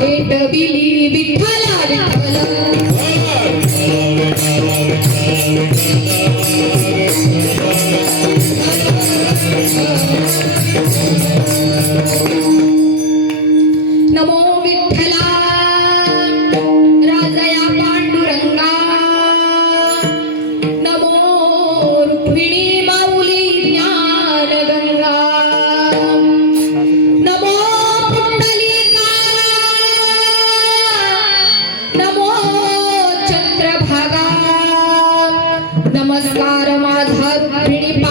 കേട്ട വിളി വിഠല already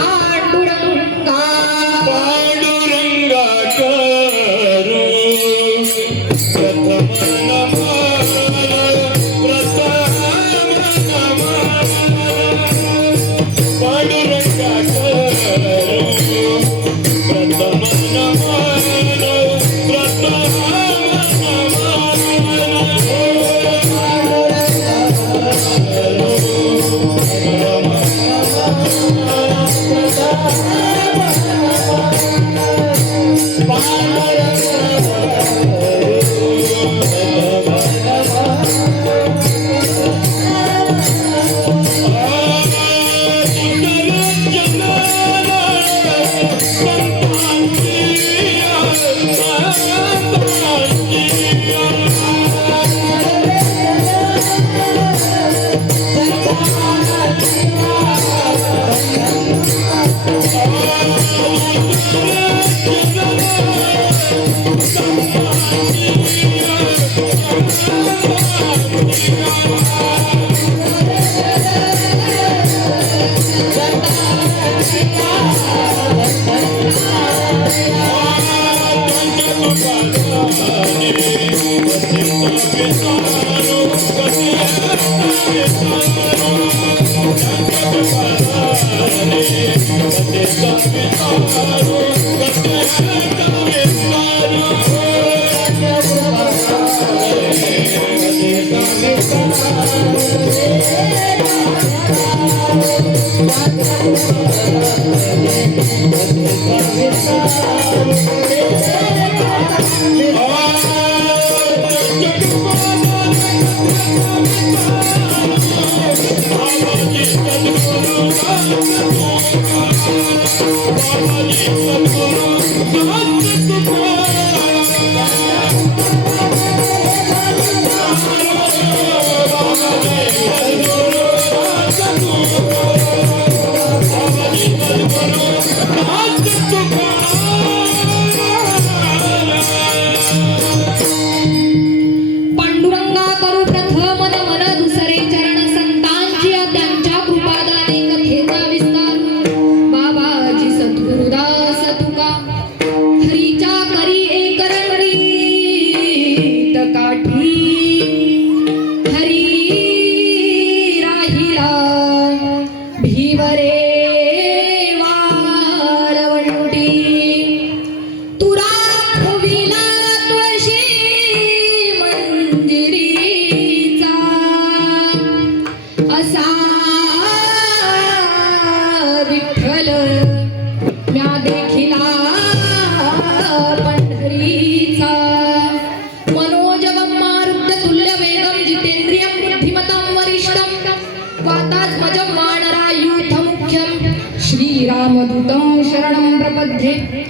मध्ये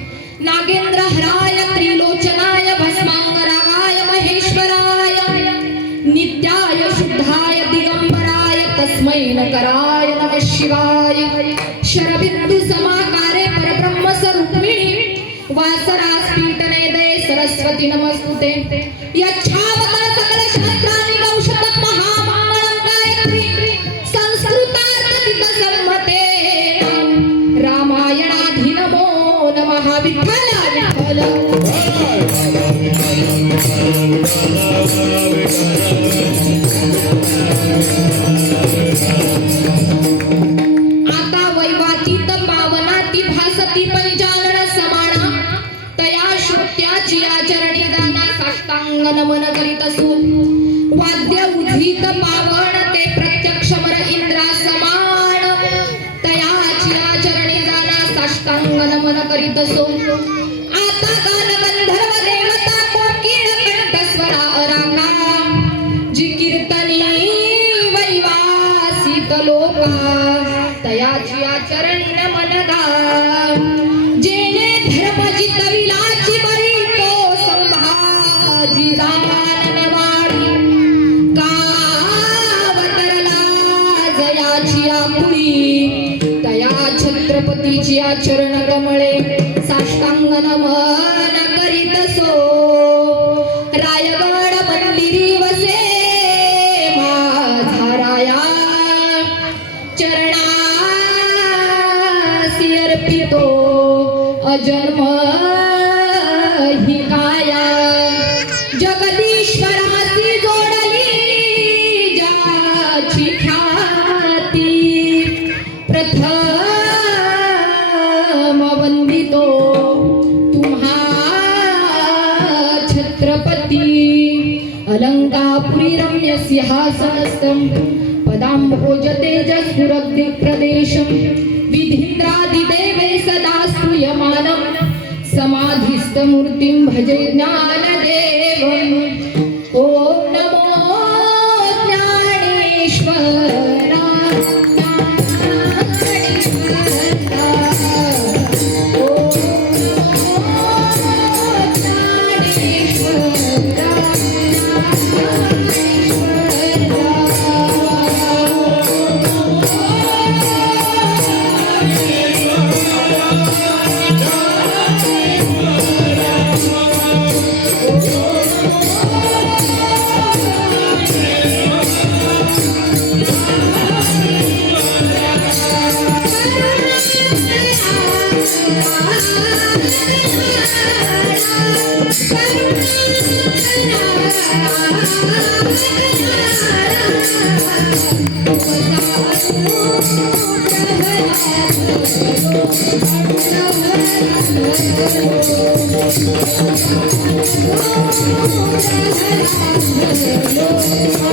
नागेंद्र हराय त्रिलोचनाय भस्मांगरागाय महेश्वराय नित्याय शुद्धाय दिगंबराय तस्मै नकराय नमः शिवाय। शरबिंदु समाकारे परब्रह्म स्वरूपिणी वासरास्पीठने दे सरस्वती नमस्तुते नमन करीत असून. वाद्य उद्धित पावन नमन करीत आता गान गंधर्व देवता कोकिळ कंठस्वरा रांगा. जी कीर्तनी वैवासिक लोका. तयाची आचरण मन गा जेने धर्म जितविलाची बरी तो संभाजी जानवाडी कावतरला जयाची आपुली. तया छत्रपतीची आचरण कमळे साष्टांग नमन अलङ्कापुरी रम्य सिंहासनस्थं पदां भोजते प्रदेशं विधीन्द्रादिदेवे सदा स्तूयमानम् समाधिस्थमूर्तिं भजे ज्ञानदेवम्। Thank you.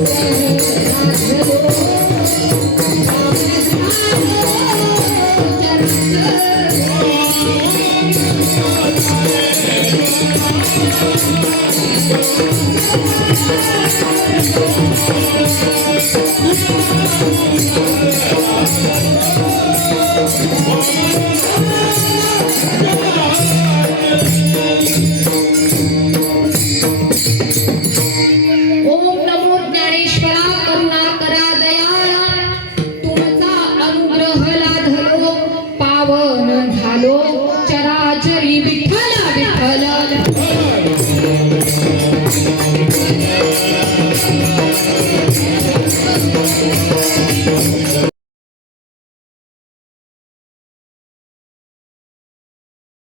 Thank you.